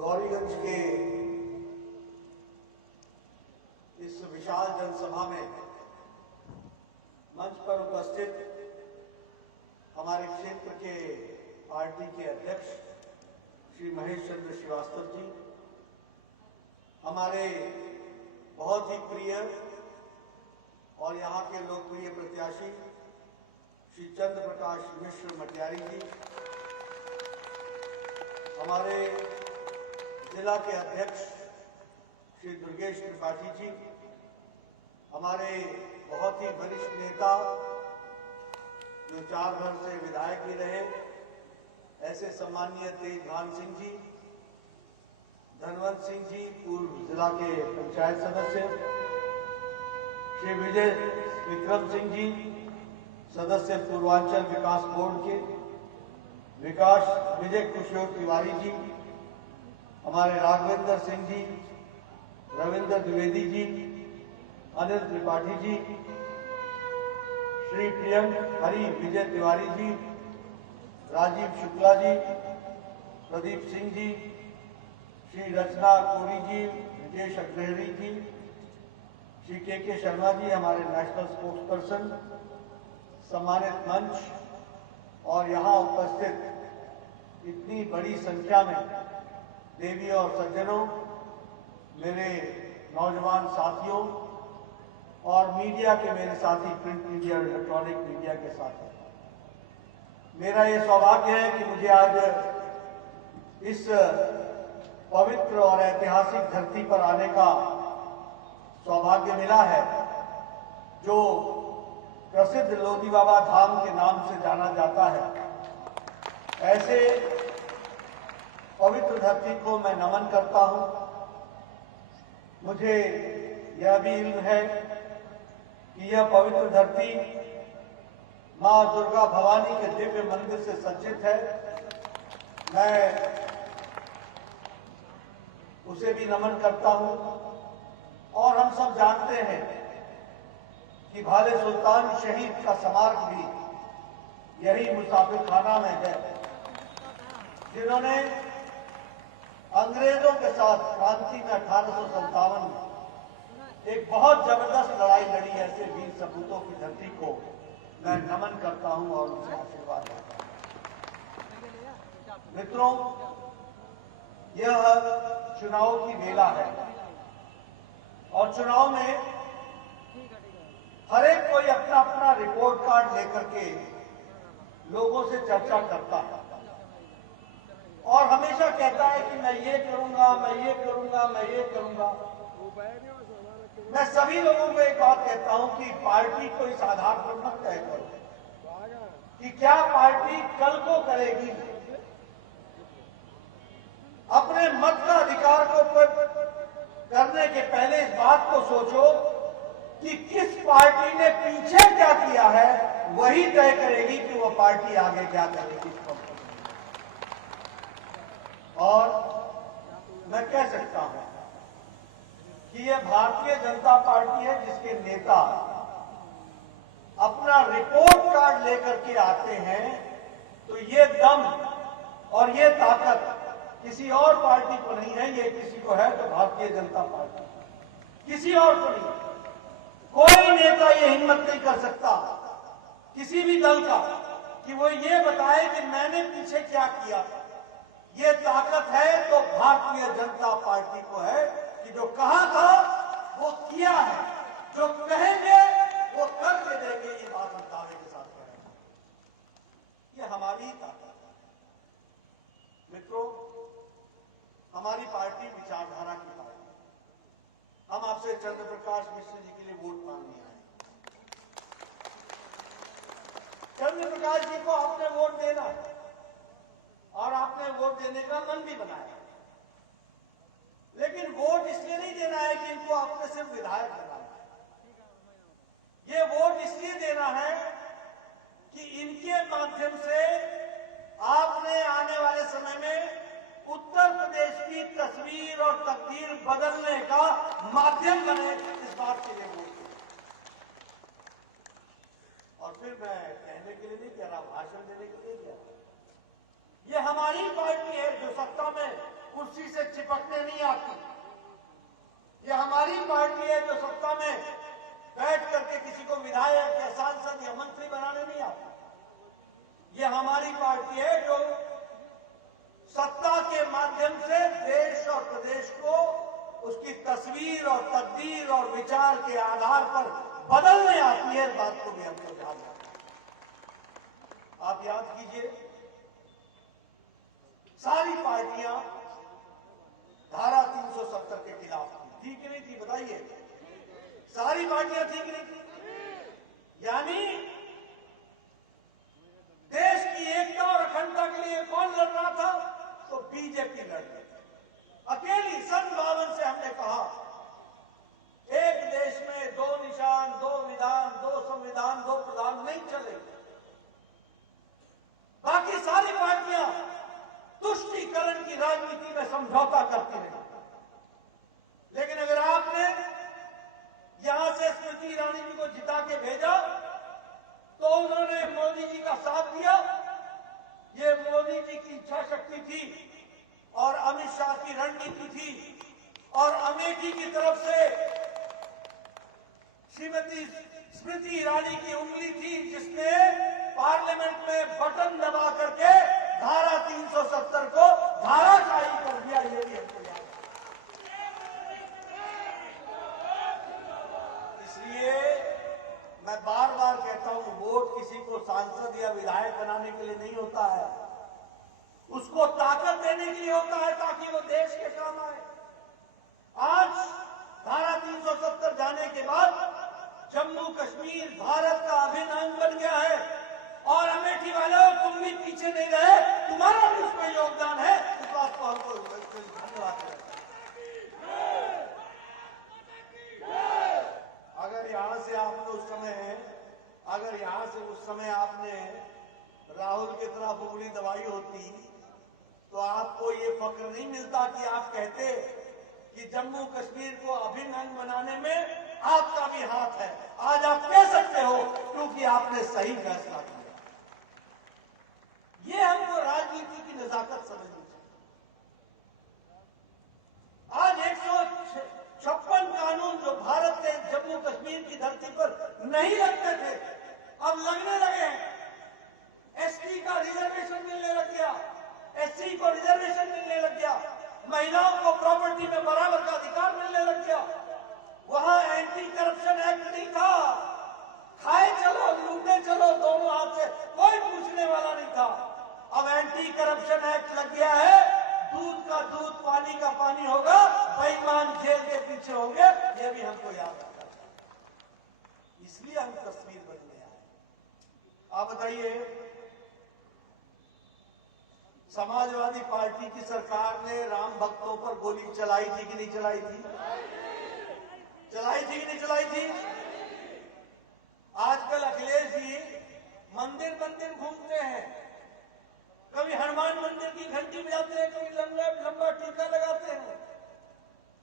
गौरीगंज के इस विशाल जनसभा में मंच पर उपस्थित हमारे क्षेत्र के पार्टी के अध्यक्ष श्री महेश चंद्र श्रीवास्तव जी, हमारे बहुत ही प्रिय और यहाँ के लोकप्रिय प्रत्याशी श्री चंद्र प्रकाश मिश्र मटियारी जी, हमारे जिला के अध्यक्ष श्री दुर्गेश त्रिपाठी जी, हमारे बहुत ही वरिष्ठ नेता जो 4 बार से विधायक भी रहे ऐसे सम्माननीय तेजभान सिंह जी, धनवंत सिंह जी पूर्व जिला के पंचायत सदस्य, श्री विजय विक्रम सिंह जी सदस्य पूर्वांचल विकास बोर्ड के, विकास विजय किशोर तिवारी जी, हमारे राघवेंद्र सिंह जी, रविंद्र द्विवेदी जी, अनिल त्रिपाठी जी, श्री प्रियंक हरि विजय तिवारी जी, राजीव शुक्ला जी, प्रदीप सिंह जी, श्री रचना कोरी जी, विजय अग्रहरी जी, श्री के शर्मा जी हमारे नेशनल स्पोर्ट्स पर्सन, सम्मानित मंच और यहाँ उपस्थित इतनी बड़ी संख्या में देवी और सज्जनों, मेरे नौजवान साथियों और मीडिया के मेरे साथी, प्रिंट मीडिया और इलेक्ट्रॉनिक मीडिया के साथी, मेरा ये सौभाग्य है कि मुझे आज इस पवित्र और ऐतिहासिक धरती पर आने का सौभाग्य मिला है जो प्रसिद्ध लोधी बाबा धाम के नाम से जाना जाता है। ऐसे पवित्र धरती को मैं नमन करता हूं। मुझे यह भी इल्म है कि यह पवित्र धरती मां दुर्गा भवानी के दिव्य मंदिर से सज्जित है। मैं उसे भी नमन करता हूं और हम सब जानते हैं कि भाले सुल्तान शहीद का स्मारक भी यही मुसाफिर खाना में है, जिन्होंने अंग्रेजों के साथ क्रांति में 1857 में एक बहुत जबरदस्त लड़ाई लड़ी। ऐसे वीर सपूतों की धरती को मैं नमन करता हूं और उनसे आशीर्वाद देता हूं। मित्रों, यह चुनाव की बेला है और चुनाव में हर एक कोई अपना अपना रिपोर्ट कार्ड लेकर के लोगों से चर्चा करता है और हमेशा कहता है कि मैं ये करूंगा, मैं ये करूंगा, मैं ये करूंगा। मैं सभी लोगों को एक बात कहता हूं कि पार्टी को इस आधार पर मत तय करो कि क्या पार्टी कल को करेगी। अपने मत का अधिकार को करने के पहले इस बात को सोचो कि किस पार्टी ने पीछे क्या किया है, वही तय करेगी कि वो पार्टी आगे क्या करेगी। और मैं कह सकता हूं कि यह भारतीय जनता पार्टी है जिसके नेता अपना रिपोर्ट कार्ड लेकर के आते हैं, तो ये दम और ये ताकत किसी और पार्टी को नहीं है। ये किसी को है तो भारतीय जनता पार्टी, किसी और को नहीं। कोई नेता ये हिम्मत नहीं कर सकता किसी भी दल का कि वो ये बताए कि मैंने पीछे क्या किया। ये ताकत है तो भारतीय जनता पार्टी को है कि जो कहा था वो किया है, जो कहेंगे वो करके देंगे। ये बात हम दावे के साथ करेंगे, ये हमारी ही ताकत है। मित्रों, हमारी पार्टी विचारधारा की पार्टी है। हम आपसे चंद्र प्रकाश मिश्र जी के लिए वोट मांगने आए। चंद्र प्रकाश जी को आपने वोट देना है और आपने वोट देने का मन भी बनाया, लेकिन वोट इसलिए नहीं देना है कि इनको आपने सिर्फ विधायक बनाना है। ये वोट इसलिए देना है कि इनके माध्यम से आपने आने वाले समय में उत्तर प्रदेश की तस्वीर और तकदीर बदलने का माध्यम बने, इस बात के लिए वोट दें। और फिर मैं कहने के लिए नहीं कह रहा, भाषण देने के लिए कह रहा। ये हमारी पार्टी है जो सत्ता में कुर्सी से चिपकने नहीं आती। ये हमारी पार्टी है जो सत्ता में बैठ करके किसी को विधायक या सांसद या मंत्री बनाने नहीं आती। ये हमारी पार्टी है जो सत्ता के माध्यम से देश और प्रदेश को उसकी तस्वीर और तकदीर और विचार के आधार पर बदलने आती है। इस बात को भी हमको ध्यान रखना। आप याद कीजिए, सारी पार्टियां धारा 370 के खिलाफ थी कि नहीं थी? बताइए, सारी पार्टियां थी कि नहीं थी? यानी देश की एकता और अखंडता के लिए कौन लड़ रहा था? तो बीजेपी लड़ रही थी अकेली। सन 52 से हमने कहा एक देश में दो निशान, दो विधान, दो संविधान, दो प्रधान नहीं चलेंगे। बाकी सारी पार्टियां तुष्टीकरण की राजनीति में समझौता करती रही। लेकिन अगर आपने यहां से स्मृति ईरानी जी को जिता के भेजा तो उन्होंने मोदी जी का साथ दिया। ये मोदी जी की इच्छा शक्ति थी और अमित शाह की रणनीति थी और अमेठी की तरफ से श्रीमती स्मृति ईरानी की उंगली थी जिसने पार्लियामेंट में बटन दबा करके धारा 370 को धाराशाही कर दिया। ये भी हमको याद है। इसलिए मैं बार बार कहता हूं, वोट किसी को सांसद या विधायक बनाने के लिए नहीं होता है, उसको ताकत देने के लिए होता है ताकि वो देश के काम आए। आज धारा 370 जाने के बाद जम्मू कश्मीर भारत का अभिन्न अंग बन गया है और अमेठी वालों तुम भी पीछे नहीं रहे, तुम्हारा भी उसमें योगदान है। इस बात को हमको धन्यवाद है। अगर यहां से आपने उस समय आपने राहुल की तरफ उंगली दबाई होती तो आपको ये फक्र नहीं मिलता कि आप कहते कि जम्मू कश्मीर को अभिन्न अंग बनाने में आपका भी हाथ है। आज आप कह सकते हो क्योंकि आपने सही फैसला किया। ये हमको राजनीति की नजाकत समझनी चाहिए। आज 156 कानून जो भारत के जम्मू कश्मीर की धरती पर नहीं लगते थे अब लगने लगे हैं। एसटी का रिजर्वेशन मिलने लग गया, एससी को रिजर्वेशन मिलने लग गया, महिलाओं को प्रॉपर्टी में बराबर का अधिकार मिलने लग गया। वहां एंटी करप्शन एक्ट नहीं था, खाए चलो लूटे चलो दोनों हाथ से, कोई पूछने वाला नहीं था। अब एंटी करप्शन एक्ट लग गया है, दूध का दूध पानी का पानी होगा, बेईमान जेल के पीछे होंगे। ये भी हमको याद रखना चाहिए। इसलिए हम तस्वीर बदलने आए। आप बताइए, समाजवादी पार्टी की सरकार ने राम भक्तों पर गोली चलाई थी कि नहीं चलाई थी? चलाई थी कि नहीं चलाई थी? आजकल अखिलेश जी मंदिर मंदिर घूमते हैं, कभी हनुमान मंदिर की घंटी बजाते हैं, कभी लंबा टीका लगाते हैं।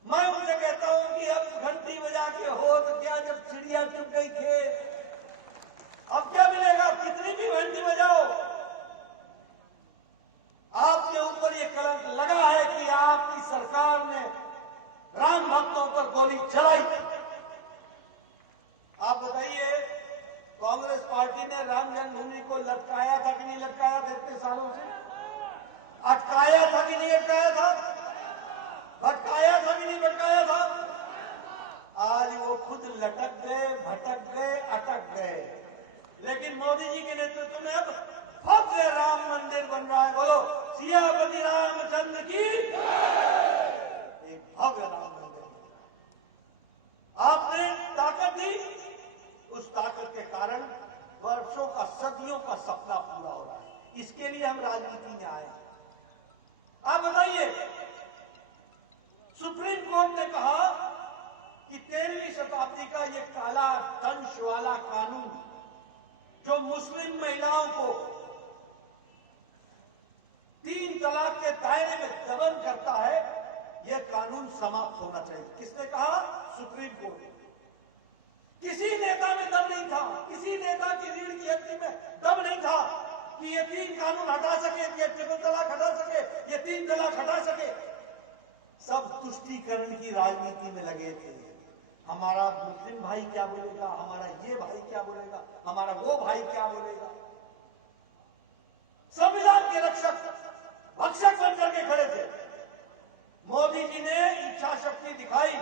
मैं उनसे कहता हूं कि अब घंटी बजा के हो तो क्या, जब चिड़िया चुप गई खेत अब क्या मिलेगा? कितनी भी घंटी बजाओ, आपके ऊपर ये कलंक लगा है कि आपकी सरकार ने राम भक्तों पर गोली चलाई। आप बताइए, कांग्रेस पार्टी ने राम जन्मभूमि को लटकाया था कि नहीं लटकाया था? इतने सालों से अटकाया था कि नहीं अटकाया था? भटकाया था कि नहीं भटकाया था? आज वो खुद लटक गए, भटक गए, अटक गए। लेकिन मोदी जी के नेतृत्व में अब भव्य राम मंदिर बन रहा है। बोलो सियापति रामचंद्र की, एक भव्य राम मंदिर। आपने ताकत दी, उस ताकत के कारण वर्षों का, सदियों का सपना पूरा हो रहा है। इसके लिए हम राजनीति में आए। आप बताइए, सुप्रीम कोर्ट ने कहा कि 13वीं शताब्दी का ये काला दंश वाला कानून जो मुस्लिम महिलाओं को 3 तलाक के दायरे में दमन करता है, यह कानून समाप्त होना चाहिए। किसने कहा? सुप्रीम कोर्ट ने। किसी नेता में दम नहीं था, किसी नेता की रीढ़ की हड्डी में दम नहीं था कि ये 3 कानून हटा सके, ये 3 तलाक हटा सके, ये 3 तलाक हटा सके। सब तुष्टीकरण की राजनीति में लगे थे। हमारा मुस्लिम भाई क्या बोलेगा, हमारा ये भाई क्या बोलेगा, हमारा वो भाई क्या बोलेगा। संविधान के रक्षक भक्षक बनकर के खड़े थे। मोदी जी ने इच्छा शक्ति दिखाई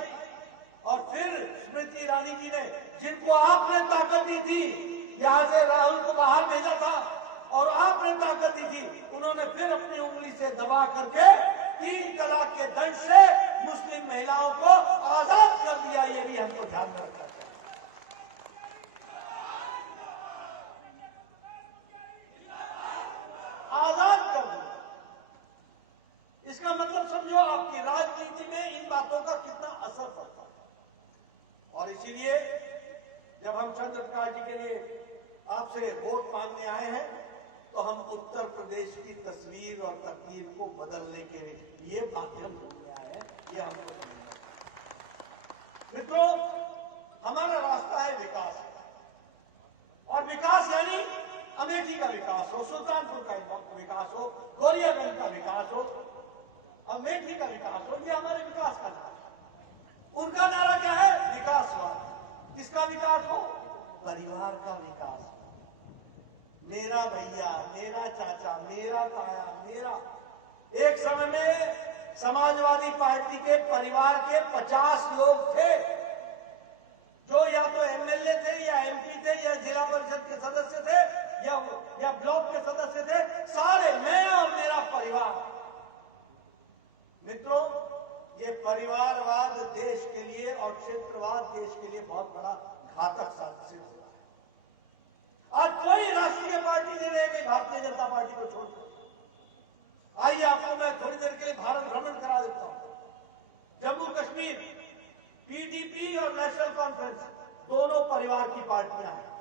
और फिर स्मृति ईरानी जी ने, जिनको आपने ताकत दी थी, यहां से राहुल को बाहर भेजा था और आपने ताकत दी थी, उन्होंने फिर अपनी उंगली से दबा करके 3 तलाक के दंड से मुस्लिम महिलाओं को आजाद कर दिया। ये भी हमको ध्यान में रखना चाहिए। आजाद कर दिया। इसका मतलब समझो आपकी राजनीति में इन बातों का कितना असर पड़ता है। और इसीलिए जब हम चंद्र प्रकाश जी के लिए आपसे वोट मांगने आए हैं, तो हम उत्तर प्रदेश की तस्वीर और तकदीर को बदलने के लिए माध्यम ढूंढने आए हैं। ये हमको समझना। मित्रों, हमारा रास्ता है विकास, और विकास यानी अमेठी का विकास हो, सुल्तानपुर का विकास हो, गोरियागंज का विकास हो, अमेठी का विकास हो। ये हमारे विकास का नारा है। उनका नारा क्या है? विकासवाद। किसका विकास हो? परिवार का विकास। मेरा भैया, मेरा चाचा, मेरा ताया, मेरा। एक समय में समाजवादी पार्टी के परिवार के 50 लोग थे, जो या तो एमएलए थे, या एमपी थे, या जिला परिषद के सदस्य थे, या ब्लॉक के सदस्य थे। सारे मैं और मेरा परिवार। मित्रों, ये परिवारवाद देश के लिए और क्षेत्रवाद देश के लिए बहुत बड़ा घातक साबित हो रहा है। आज कोई राष्ट्रीय पार्टी नहीं रह गई भारतीय जनता पार्टी को छोड़कर। आइए आपको मैं थोड़ी देर के लिए भारत भ्रमण करा देता हूं। जम्मू कश्मीर पीडीपी और नेशनल कॉन्फ्रेंस दोनों परिवार की पार्टियां हैं।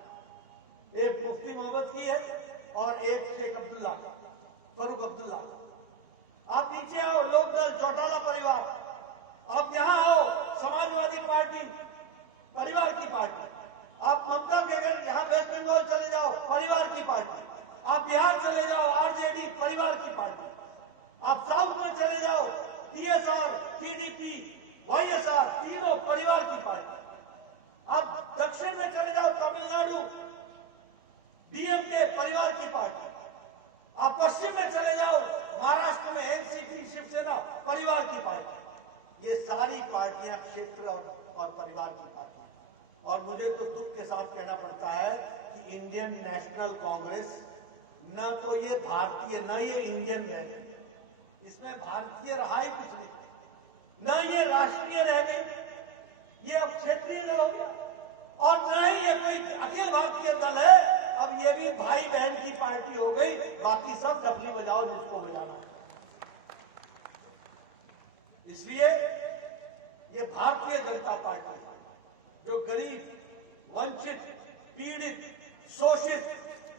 एक मुफ्ती मोहम्मद की है और एक शेख अब्दुल्ला, फरूक अब्दुल्ला। आप नीचे आओ, लोकदल चौटाला परिवार। आप यहां आओ, समाजवादी पार्टी परिवार की पार्टी। आप ममता के घर यहां वेस्ट बंगाल चले जाओ, परिवार की पार्टी। आप बिहार चले जाओ, आरजेडी परिवार की पार्टी। आप साउथ में चले जाओ, टीएसआर, टीडीपी, वाईएसआर, तीनों परिवार की पार्टी। आप दक्षिण में चले जाओ, तमिलनाडु डीएमके परिवार की पार्टी। आप पश्चिम में चले जाओ, महाराष्ट्र में एनसीपी शिवसेना परिवार की पार्टी। ये सारी पार्टियां क्षेत्र और परिवार की पार्टियां। और मुझे तो दुख के साथ कहना पड़ता है कि इंडियन नेशनल कांग्रेस न तो ये भारतीय, न ये इंडियन रह गई, इसमें भारतीय रहा ही कुछ नहीं, न ये राष्ट्रीय रह गई, ये अब क्षेत्रीय दल हो गया। और न ही ये कोई अखिल भारतीय दल है, अब ये भी भाई बहन की पार्टी हो गई। बाकी सब डफली बजाओ जिसको बजाना। इसलिए ये भारतीय जनता पार्टी जो गरीब, वंचित, पीड़ित, शोषित,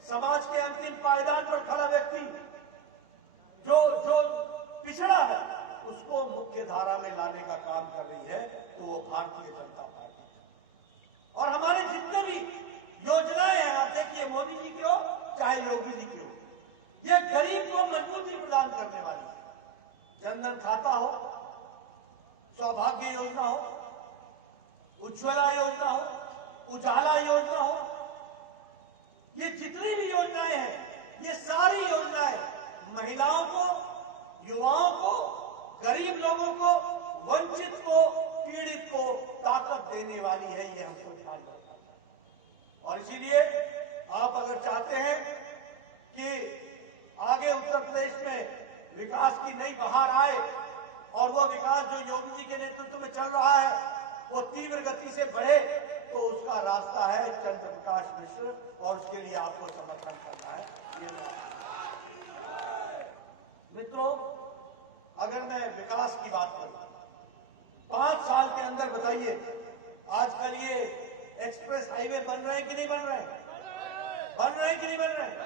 समाज के अंतिम पायदान पर खड़ा व्यक्ति, जो पिछड़ा है, उसको मुख्य धारा में लाने का काम कर रही है, तो वो भारतीय जनता पार्टी है। और हमारे जितने भी योजनाएं हैं, आप देखिए, मोदी जी की हो चाहे योगी जी की हो, ये गरीब को मजबूती प्रदान करने वाली है। जनधन खाता हो, सौभाग्य योजना हो, उज्ज्वला योजना हो, उजाला योजना हो, ये जितनी भी योजनाएं हैं, ये सारी योजनाएं महिलाओं को, युवाओं को, गरीब लोगों को, वंचित को, पीड़ित को ताकत देने वाली है। ये हमको ध्यान रखना है। और इसीलिए आप अगर चाहते हैं कि आगे उत्तर प्रदेश में विकास की नई बहार आए और वो विकास जो योगी जी के नेतृत्व में चल रहा है वो तीव्र गति से बढ़े, तो उसका रास्ता है चंद्र प्रकाश मिश्र, और उसके लिए आपको समर्थन करना है। ये मित्रों, अगर मैं विकास की बात करूं, 5 साल के अंदर बताइए, आजकल ये एक्सप्रेस हाईवे बन रहे हैं कि नहीं बन रहे हैं? बन रहे हैं कि नहीं बन रहे हैं?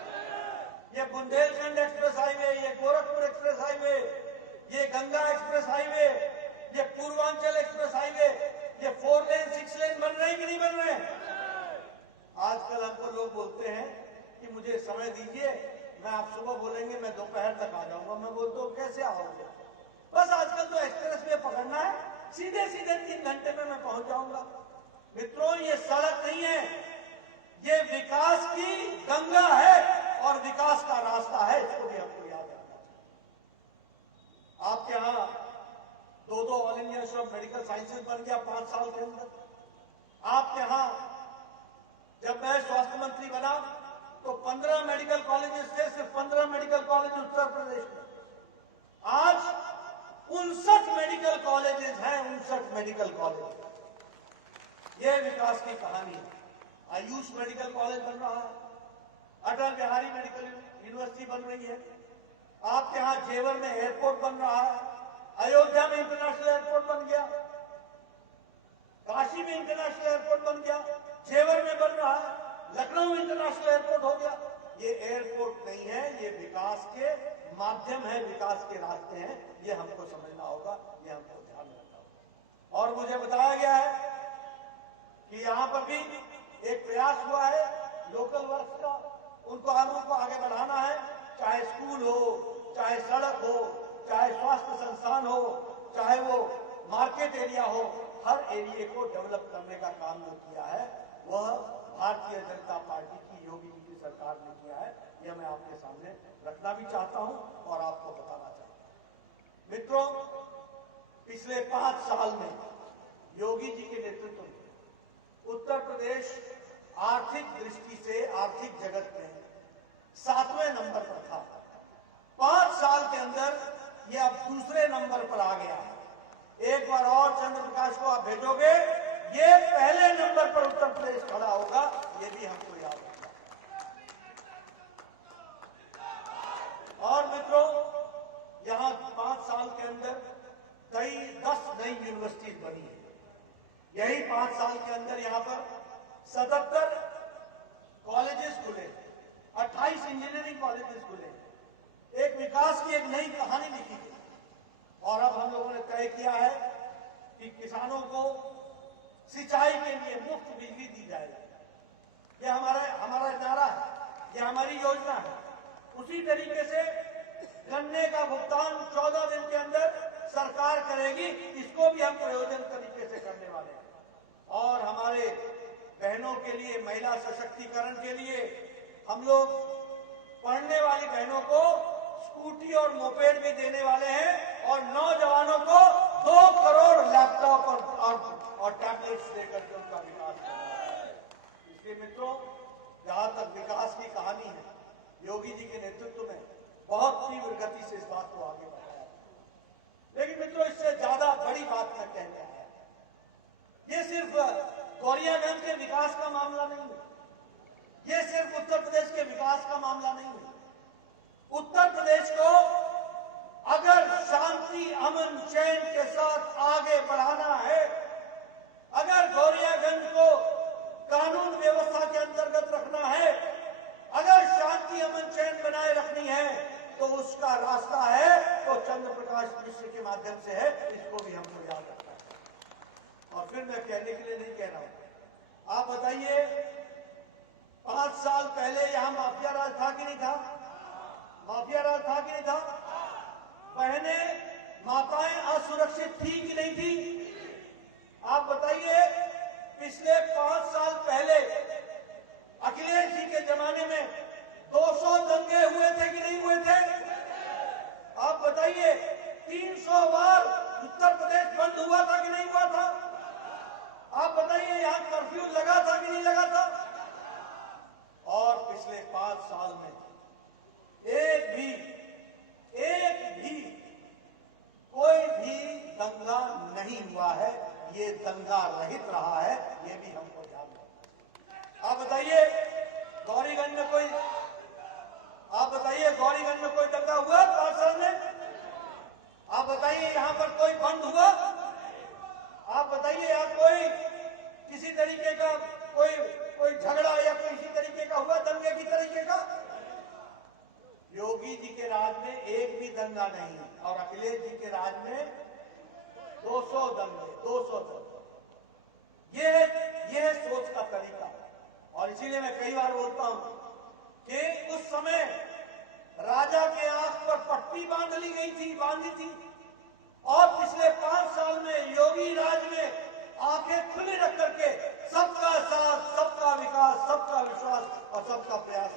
ये बुंदेलखंड एक्सप्रेस हाईवे, ये गोरखपुर एक्सप्रेस हाईवे, ये गंगा एक्सप्रेस हाईवे, ये पूर्वांचल एक्सप्रेस हाईवे, ये 4 लेन 6 लेन बन रहे हैं कि नहीं बन रहे हैं? आजकल हमको लोग बोलते हैं कि मुझे समय दीजिए, मैं आप सुबह बोलेंगे मैं दोपहर तक आ जाऊंगा। मैं बोलता हूं कैसे आओगे? बस आजकल तो एक्सप्रेस वे पकड़ना है, सीधे सीधे 3 घंटे में मैं पहुंच जाऊंगा। मित्रों, ये सड़क नहीं है, ये विकास की गंगा है और विकास का रास्ता है, इसको भी हमको याद रखना चाहिए। आपके यहां 2 all India institute of medical sciences बन गया 5 साल के अंदर। आपके यहां जब मैं स्वास्थ्य मंत्री बना तो 15 मेडिकल कॉलेजेस थे, सिर्फ 15 मेडिकल कॉलेज उत्तर प्रदेश में। आज 59 मेडिकल कॉलेजेस हैं, 59 मेडिकल कॉलेज। यह विकास की कहानी है। आयुष मेडिकल कॉलेज बन रहा है, अटल बिहारी मेडिकल यूनिवर्सिटी बन रही है, आपके यहां जेवर में एयरपोर्ट बन रहा है, अयोध्या में इंटरनेशनल एयरपोर्ट बन गया, काशी में इंटरनेशनल एयरपोर्ट बन गया, जेवर में बन रहा है, लखनऊ में इंटरनेशनल एयरपोर्ट हो गया। ये एयरपोर्ट नहीं है, ये विकास के माध्यम है, विकास के रास्ते हैं। ये हमको समझना होगा, ये हमको ध्यान रखना होगा। और मुझे बताया गया है कि यहां पर भी एक प्रयास हुआ है लोकल वर्क्स का, उन कामों को आगे बढ़ाना है, चाहे स्कूल हो, चाहे सड़क हो, चाहे स्वास्थ्य संस्थान हो, चाहे वो मार्केट एरिया हो, हर एरिया को डेवलप करने का काम जो किया है वह भारतीय जनता पार्टी की, योगी जी की सरकार ने किया है। यह मैं आपके सामने रखना भी चाहता हूं और आपको बताना चाहता हूं। मित्रों, पिछले 5 साल में योगी जी के नेतृत्व में उत्तर प्रदेश आर्थिक दृष्टि से आर्थिक जगत में 7वें नंबर पर था। 5 साल के अंदर यह अब दूसरे नंबर पर आ गया है। एक बार और चंद्र प्रकाश को आप भेजोगे, ये पहले नंबर पर उत्तर प्रदेश खड़ा होगा, ये भी हमको याद रखना। और मित्रों, यहां 5 साल के अंदर 10 नई यूनिवर्सिटीज बनी है। यही 5 साल के अंदर यहां पर 77 कॉलेजेस खुले, 28 इंजीनियरिंग कॉलेजेस खुले। एक विकास की एक नई कहानी लिखी गई। और अब हम लोगों ने तय किया है कि किसानों को सिंचाई के लिए मुफ्त बिजली दी जाएगी। यह हमारा नारा है, यह हमारी योजना है। उसी तरीके से गन्ने का भुगतान 14 दिन के अंदर सरकार करेगी, इसको भी हम प्रयोजन तरीके से करने वाले हैं। और हमारे बहनों के लिए, महिला सशक्तिकरण के लिए हम लोग पढ़ने वाली बहनों को स्कूटी और मोपेड भी देने वाले हैं और नौजवानों को 2 करोड़ लैपटॉप और टैबलेट्स देकर के उनका विकास करना है। इसलिए मित्रों, जहां तक विकास की कहानी है, योगी जी के नेतृत्व में बहुत तीव्र गति से इस बात को आगे बढ़ाया। लेकिन मित्रों, इससे ज्यादा बड़ी बात मैं कहने आया, ये सिर्फ गौरियागंज के विकास का मामला नहीं है, ये सिर्फ उत्तर प्रदेश के विकास का मामला नहीं है। उत्तर प्रदेश को अगर शांति, अमन, चैन के साथ आगे बढ़ाना है, अगर गौरियागंज को कानून व्यवस्था के अंतर्गत रखना है, अगर शांति, अमन, चैन बनाए रखनी है, तो उसका रास्ता है तो चंद्र प्रकाश मिश्र के माध्यम से है। इसको भी हमको याद रखना है। और फिर मैं कहने के लिए नहीं कह रहा हूं, आप बताइए 5 साल पहले यहां माफिया राज था कि नहीं था? माफिया राज था कि नहीं था? बहनें, माताएं असुरक्षित थी कि नहीं थी? आप बताइए, पिछले 5 साल पहले अखिलेश जी के जमाने में 200 दंगे हुए थे कि नहीं हुए थे? आप बताइए, 300 बार उत्तर प्रदेश बंद हुआ था कि नहीं हुआ था? आप बताइए, यहां कर्फ्यू लगा था कि नहीं लगा था? और पिछले 5 साल में एक भी कोई भी दंगा नहीं हुआ है। ये दंगा रहित रहा है, ये भी हमको ध्यान रखना। आप बताइए, गौरीगंज में कोई दंगा हुआ 5 साल में? आप बताइए, यहां पर कोई बंद हुआ? आप बताइए, यहां कोई किसी तरीके का कोई झगड़ा या कोई इसी तरीके का हुआ, दंगे की तरीके का? योगी जी के राज में एक भी दंगा नहीं है और अखिलेश जी के राज में 200 दंगे। ये है सोच का तरीका। और इसीलिए मैं कई बार बोलता हूं कि उस समय राजा के आंख पर पट्टी बांधी थी और पिछले 5 साल में योगी राज में आंखें खुली रख करके सबका साथ, सबका विकास, सबका विश्वास और सबका प्रयास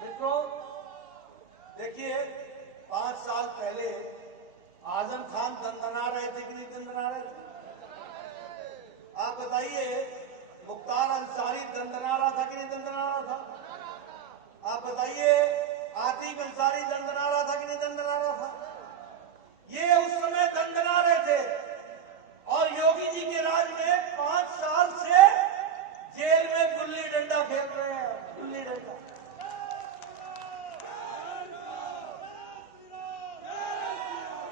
मित्रों, देखिए 5 साल पहले आजम खान दंदना रहे थे कि नहीं दंदना रहे थे? आप बताइए, मुख्तार अंसारी दंदना रहा था कि नहीं दंदना रहा था? आप बताइए, आतिक अंसारी दंदना रहा था कि नहीं दंदना रहा था? ये उस समय दंदना रहे थे और योगी जी के राज में 5 साल से जेल में गुल्ली डंडा खेल रहे हैं, गुल्ली डंडा।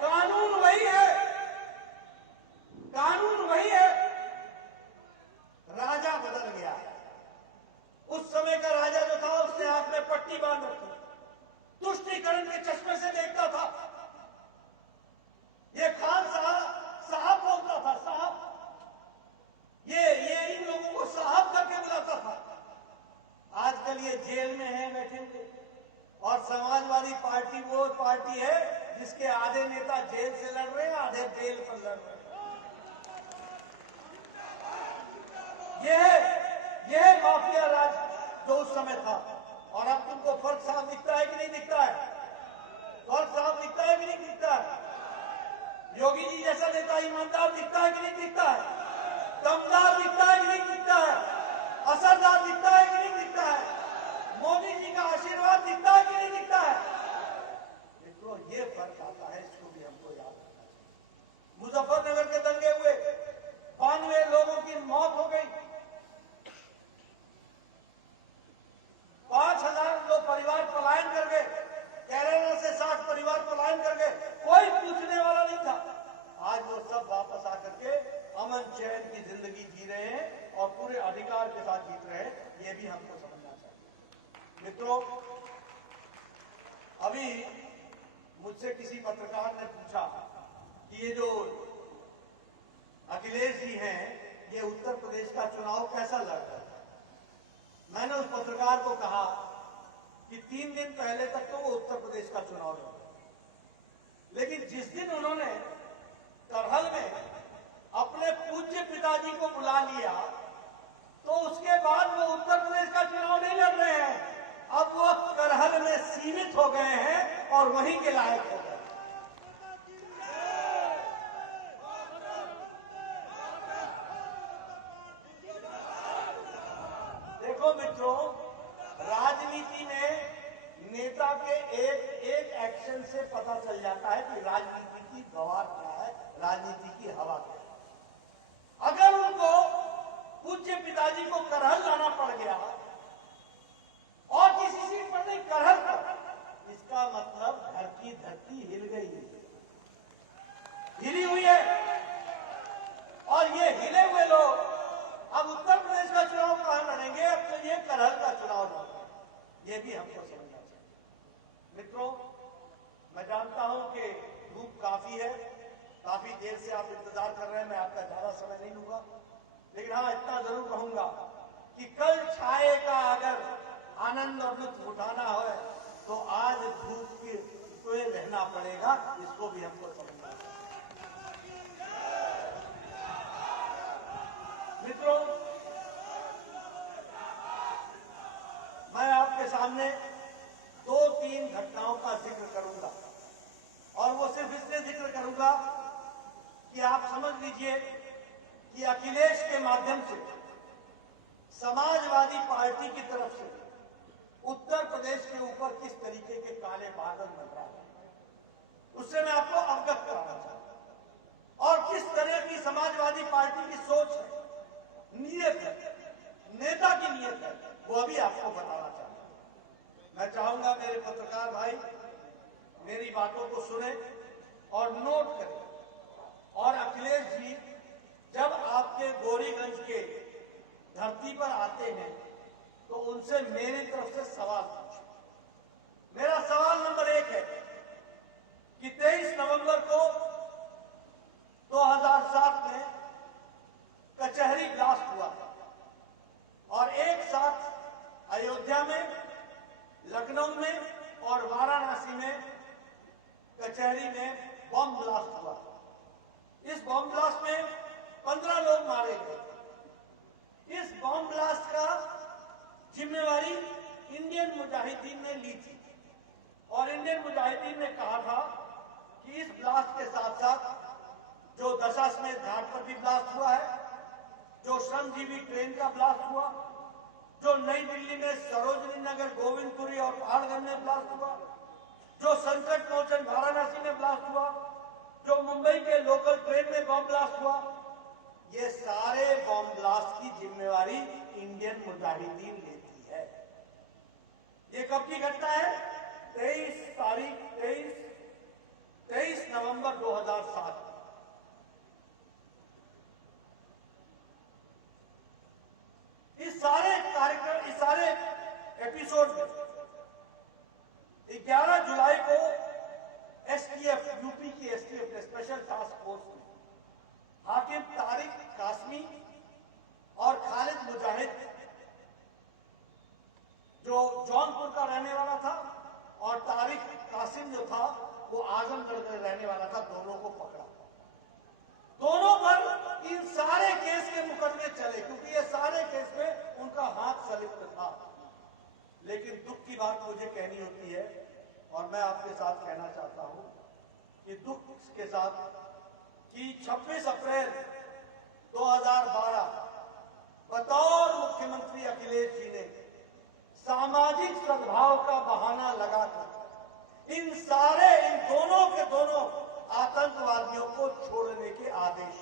कानून वही है, कानून वही है, राजा बदल गया। उस समय का राजा जो था उसने आंख में पट्टी बांध रखी, तुष्टीकरण के चश्मे से देखता था। ये खान साहब बोलता था, साहब। ये इन लोगों को साहब करके बुलाता था। आजकल ये जेल में है बैठे हुए, और समाजवादी पार्टी वो पार्टी है जिसके आधे नेता जेल से लड़ रहे हैं, आधे जेल पर लड़ रहे हैं। यह माफिया राज जो उस समय था। और अब तुमको फर्क साफ दिखता है कि नहीं दिखता है? फर्क साफ दिखता है कि नहीं दिखता है? योगी जी जैसा नेता ईमानदार दिखता है कि नहीं दिखता है? दमदार दिखता है कि नहीं दिखता है? असरदार दिखता है कि नहीं दिखता है? मोदी जी का आशीर्वाद दिखता है कि नहीं दिखता है? मित्रों, ये फर्क आता है, इसको भी हमको याद रखना चाहिए। मुजफ्फरनगर के दंगे हुए, 92 लोगों की मौत हो गई, 5000 लोग परिवार पलायन कर गए, केरला से 60 परिवार पलायन कर गए, कोई पूछने वाला नहीं था। आज वो सब वापस आकर के अमन चैन की जिंदगी जी रहे हैं और पूरे अधिकार के साथ जीत रहे हैं। ये भी हमको समझना चाहिए। मित्रों, अभी मुझसे किसी पत्रकार ने पूछा कि ये जो अखिलेश जी हैं, ये उत्तर प्रदेश का चुनाव कैसा लड़ रहा है? मैंने उस पत्रकार को कहा कि 3 दिन पहले तक तो वो उत्तर प्रदेश का चुनाव लड़, लेकिन जिस दिन उन्होंने करहल में अपने पूज्य पिताजी को बुला लिया, तो उसके बाद वो उत्तर प्रदेश का चुनाव नहीं लड़ रहे हैं। अब वो करहल में सीमित हो गए हैं और वहीं के लायक हो गए। देखो मित्रों, राजनीति में नेता के एक एक्शन से पता चल जाता है कि राजनीति की गवार क्या है, राजनीति की हवा क्या है। अगर उनको पूज्य पिताजी को करहल लाना पड़ गया और किसी सीट पर नहीं, करहल पर, इसका मतलब घर की धरती हिल गई है, हिली हुई है। और ये हिले हुए लोग अब उत्तर प्रदेश का चुनाव कहां लड़ेंगे? अब तो ये करहल का चुनाव लड़ेंगे। ये भी हमको समझना चाहिए। मित्रों, मैं जानता हूं कि धूप काफी है, काफी देर से आप इंतजार कर रहे हैं, मैं आपका ज्यादा समय नहीं लूंगा, लेकिन हाँ इतना जरूर कहूंगा कि कल छाए का अगर आनंद और लुत्फ उठाना हो तो आज धूप के रहना पड़ेगा। इसको भी हमको समझना चाहिए। मित्रों, मैं आपके सामने 2-3 घटनाओं का जिक्र करूंगा, और वो सिर्फ इसलिए जिक्र करूंगा कि आप समझ लीजिए कि अखिलेश के माध्यम से समाजवादी पार्टी की तरफ से उत्तर प्रदेश के ऊपर किस तरीके के काले बादल मंडरा रहे हैं, उससे मैं आपको अवगत कराना चाहता हूं। और किस तरह की समाजवादी पार्टी की सोच है, नीयत है, नेता की नीयत है, वो अभी आपको बताना चाहता हूं। मैं चाहूंगा मेरे पत्रकार भाई मेरी बातों को सुने और नोट करें। और अखिलेश जी जब आपके गोरीगंज के धरती पर आते हैं तो उनसे मेरी तरफ से सवाल पूछे। मेरा सवाल नंबर 1 है कि 23 नवंबर को 2007 में कचहरी ब्लास्ट हुआ और एक साथ अयोध्या में, लखनऊ में और वाराणसी में कचहरी में बॉम्ब ब्लास्ट हुआ। इस बॉम्ब ब्लास्ट में 15 लोग मारे गए। इस बॉम्ब ब्लास्ट का जिम्मेवारी इंडियन मुजाहिदीन ने ली थी और इंडियन मुजाहिदीन ने कहा था कि इस ब्लास्ट के साथ साथ जो दशाश्वमेध घाट पर भी ब्लास्ट हुआ है, जो श्रमजीवी ट्रेन का ब्लास्ट हुआ, जो नई दिल्ली में सरोजनी नगर, गोविंदपुरी और पहाड़गंज में ब्लास्ट हुआ, जो संकट मोचन वाराणसी में ब्लास्ट हुआ, जो मुंबई के लोकल ट्रेन में बॉम्ब ब्लास्ट हुआ, ये सारे बॉम्ब ब्लास्ट की जिम्मेवारी इंडियन मुजाहिदीन लेती है। ये कब की घटना है? 23 नवंबर 2007। इस सारे कार्यक्रम, इस सारे एपिसोड में 11 जुलाई को एसटीएफ, यूपी की एसटीएफ ने, स्पेशल टास्क फोर्स ने हाकिम तारिक कासमी और खालिद मुजाहिद, जो जौनपुर का रहने वाला था, और तारिक कासिम जो था वो आजमगढ़ का रहने वाला था, दोनों को पकड़ा। दोनों पर इन सारे केस के मुकदमे चले क्योंकि ये सारे केस में उनका हाथ संलिप्त था। लेकिन दुख की बात मुझे कहनी होती है और मैं आपके साथ कहना चाहता हूं कि दुख के साथ कि 26 अप्रैल 2012 बतौर मुख्यमंत्री अखिलेश जी ने सामाजिक सद्भाव का बहाना लगाकर इन दोनों के दोनों आतंकवादियों को छोड़ने के आदेश।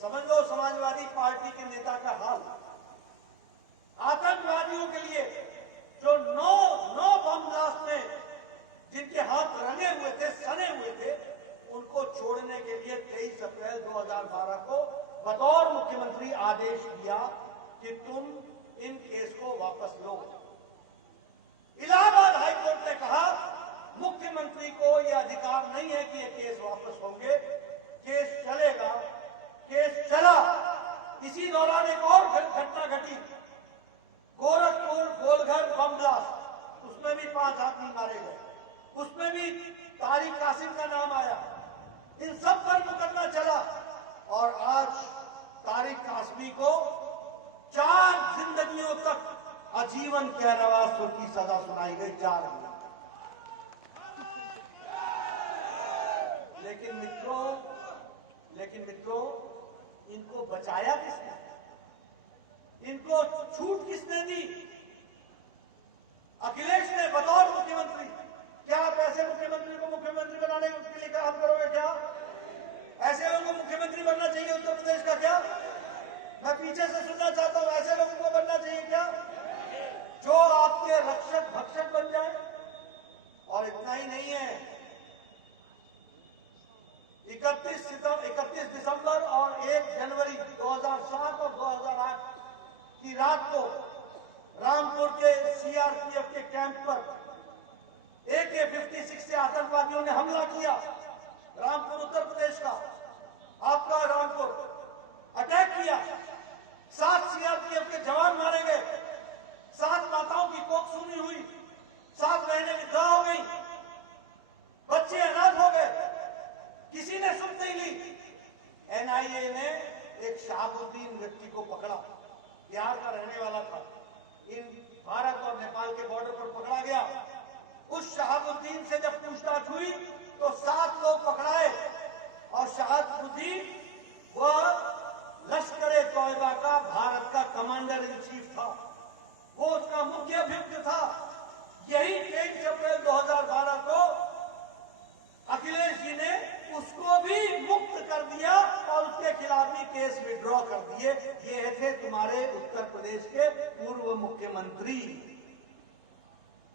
समझ लो समाजवादी पार्टी के नेता का हाल। आतंकवादियों के लिए जो नौ बम ब्लास्ट में जिनके हाथ रंगे हुए थे, सने हुए थे, उनको छोड़ने के लिए 23 अप्रैल 2012 को बतौर मुख्यमंत्री आदेश दिया कि तुम इन केस को वापस लो। इलाहाबाद हाईकोर्ट ने कहा मुख्यमंत्री को यह अधिकार नहीं है कि ये केस वापस होंगे। केस चलेगा। केस चला। इसी दौरान एक और घटना घटी, गोरखपुर गोलघर बम ब्लास्ट, उसमें भी 5 आदमी मारे गए, उसमें भी तारिक कासिम का नाम आया। इन सब पर मुकदमा चला और आज तारिक कासमी को 4 जिंदगियों तक आजीवन कारावास की सजा सुनाई गई। 4 दिन। लेकिन मित्रों इनको बचाया किसने? इनको छूट किसने दी? अखिलेश ने बतौर मुख्यमंत्री। क्या आप ऐसे मुख्यमंत्री को मुख्यमंत्री बनाने के लिए काम करोगे? क्या ऐसे लोगों को मुख्यमंत्री बनना चाहिए उत्तर प्रदेश का? क्या मैं पीछे से सुनना चाहता हूं, ऐसे लोगों को बनना चाहिए क्या, जो आपके रक्षक भक्षक बन जाए? और इतना ही नहीं है, 31 दिसंबर और 1 जनवरी 2007 और 2008 की रात को रामपुर के सीआरपीएफ के कैंप पर AK-56 से आतंकवादियों ने हमला किया। रामपुर उत्तर प्रदेश का आपका रामपुर अटैक किया। 7 सीआरपीएफ के जवान मारे गए, 7 माताओं की कोख सूनी हुई, 7 बहनें विधवा हो गई, बच्चे अनाथ हो गए, किसी ने सुन नहीं ली। एनआईए ने एक शहाबुद्दीन व्यक्ति को पकड़ा, बिहार का रहने वाला था, इन भारत और नेपाल के बॉर्डर पर पकड़ा गया। उस शहाबुद्दीन से जब पूछताछ हुई तो 7 लोग पकड़ाए और शहाबुद्दीन वह लश्कर-ए-तौयबा का भारत का कमांडर इन चीफ था, वो उसका मुख्य अभियुक्त था। यही 23 अप्रैल 2012 को अखिलेश जी ने उसको भी मुक्त कर दिया और उसके खिलाफ भी केस विड्रॉ कर दिए। ये थे तुम्हारे उत्तर प्रदेश के पूर्व मुख्यमंत्री।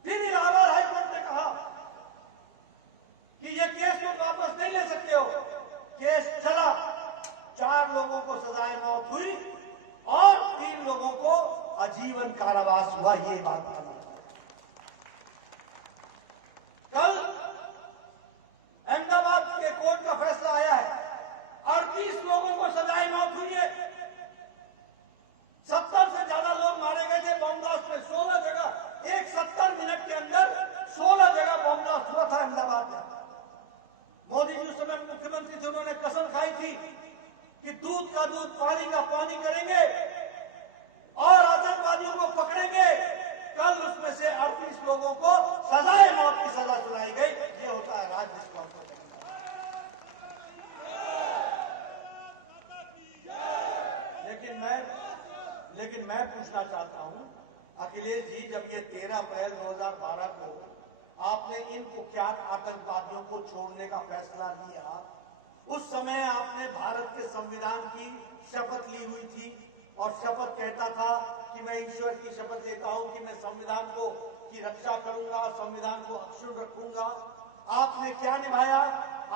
फिर इलाहाबाद हाईकोर्ट ने कहा कि ये केस तुम वापस नहीं ले सकते हो। केस चला, 4 लोगों को सजाए मौत हुई और 3 लोगों को आजीवन कारावास हुआ। ये बात थी। कल अहमदाबाद के कोर्ट का फैसला आया है, 38 लोगों को सजाए मौत हुई है। 70 से ज्यादा लोग मारे गए थे बॉम्ब ब्लास्ट में, 16 जगह। एक 70 मिनट के अंदर 16 जगह बॉम्ब ब्लास्ट हुआ था अहमदाबाद में। मोदी जी उस समय मुख्यमंत्री थे, उन्होंने कसम खाई थी कि दूध का दूध पानी का पानी करेंगे और आतंकवादियों को पकड़ेंगे। कल उसमें से 38 लोगों को सजाए मौत की सजा सुनाई गई। ये होता है राज्य जिसको हमको लेकिन मैं पूछना चाहता हूं, अखिलेश जी, जब ये 13 अप्रैल 2012 को आपने इन कुख्यात आतंकवादियों को छोड़ने का फैसला लिया, उस समय आपने भारत के संविधान की शपथ ली हुई थी और शपथ कहता था कि मैं ईश्वर की शपथ लेता हूं कि मैं संविधान की रक्षा करूंगा, संविधान को अक्षुण्ण रखूंगा। आपने क्या निभाया?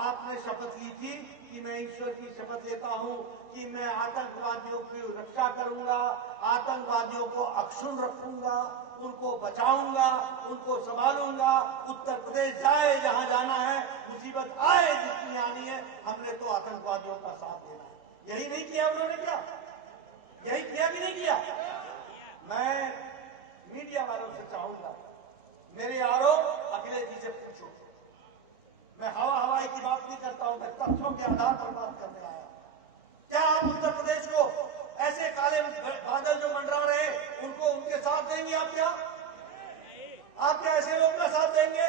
आपने शपथ ली थी कि मैं ईश्वर की शपथ लेता हूं कि मैं आतंकवादियों की रक्षा करूंगा, आतंकवादियों को अक्षुण्ण रखूंगा, उनको बचाऊंगा, उनको संभालूंगा। उत्तर प्रदेश जाए जहां जाना है, मुसीबत आए जितनी आनी है, हमने तो आतंकवादियों का साथ देना है। यही नहीं किया उन्होंने? क्या यही किया कि नहीं किया? मैं मीडिया वालों से चाहूंगा, मेरे यारों, अखिलेश जी से पूछो। मैं हवाई की बात नहीं करता हूं, मैं तथ्यों के आधार पर बात करने आया। क्या आप उत्तर प्रदेश को ऐसे काले बादल जो मंडरा रहे उनको उनके साथ देंगे? आप क्या ऐसे लोग का साथ देंगे?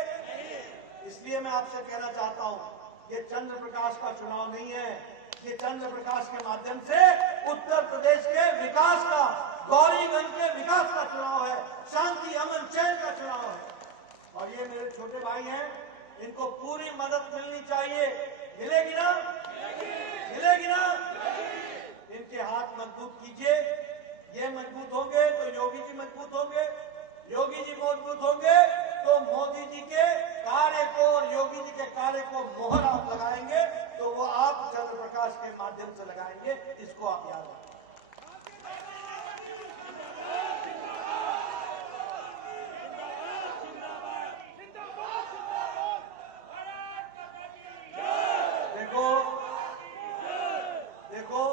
इसलिए मैं आपसे कहना चाहता हूं, ये चंद्र प्रकाश का चुनाव नहीं है, ये चंद्र प्रकाश के माध्यम से उत्तर प्रदेश के विकास का, गौरीगंज के विकास का चुनाव है, शांति अमन चैन का चुनाव है। और ये मेरे छोटे भाई हैं, इनको पूरी मदद मिलनी चाहिए। मिलेगी ना? मिलेगी ना? इनके हाथ मजबूत कीजिए। ये मजबूत होंगे तो योगी जी मजबूत होंगे, योगी जी मजबूत होंगे तो मोदी जी के कार्य को और योगी जी के कार्य को मोहर आप लगाएंगे तो वो आप चंद्र प्रकाश के माध्यम से लगाएंगे। इसको आप याद रखें। देखो,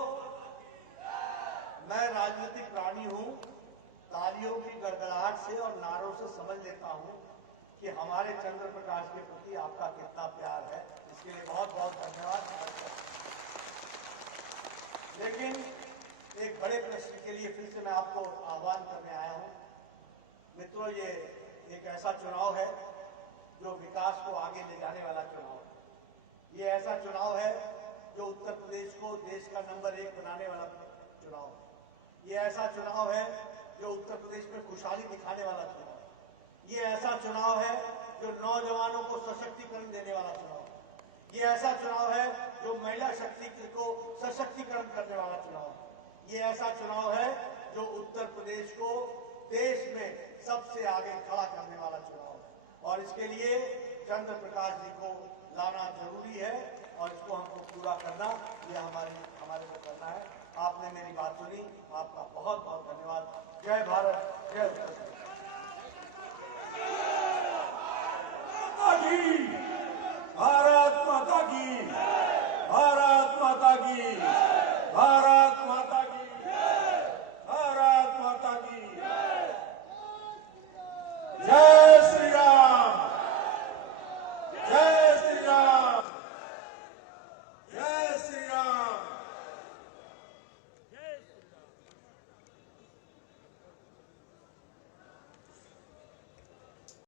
मैं राजनीतिक प्राणी हूं। तालियों की गड़गड़ाहट से और नारों से समझ लेता हूं कि हमारे चंद्र प्रकाश के प्रति आपका कितना प्यार है। इसके लिए बहुत बहुत धन्यवाद। लेकिन एक बड़े प्रश्न के लिए फिर से मैं आपको आह्वान करने आया हूं। मित्रों, ये एक ऐसा चुनाव है जो विकास को आगे ले जाने वाला चुनाव है। ये ऐसा चुनाव है जो उत्तर प्रदेश को देश का नंबर 1 बनाने वाला चुनाव है। ये ऐसा चुनाव है जो उत्तर प्रदेश में खुशहाली दिखाने वाला चुनाव है। ये ऐसा चुनाव है जो नौजवानों को सशक्तिकरण देने वाला चुनाव है। ये ऐसा चुनाव है जो महिला शक्ति को सशक्तिकरण करने वाला चुनाव है। ये ऐसा चुनाव है जो उत्तर प्रदेश को देश में सबसे आगे खड़ा करने वाला चुनाव है। और इसके लिए चंद्र प्रकाश जी को लाना जरूरी है और इसको हमको पूरा करना, ये हमारे को करना है। आपने मेरी बात सुनी, आपका बहुत बहुत धन्यवाद। जय भारत, जय उत्तर प्रदेश।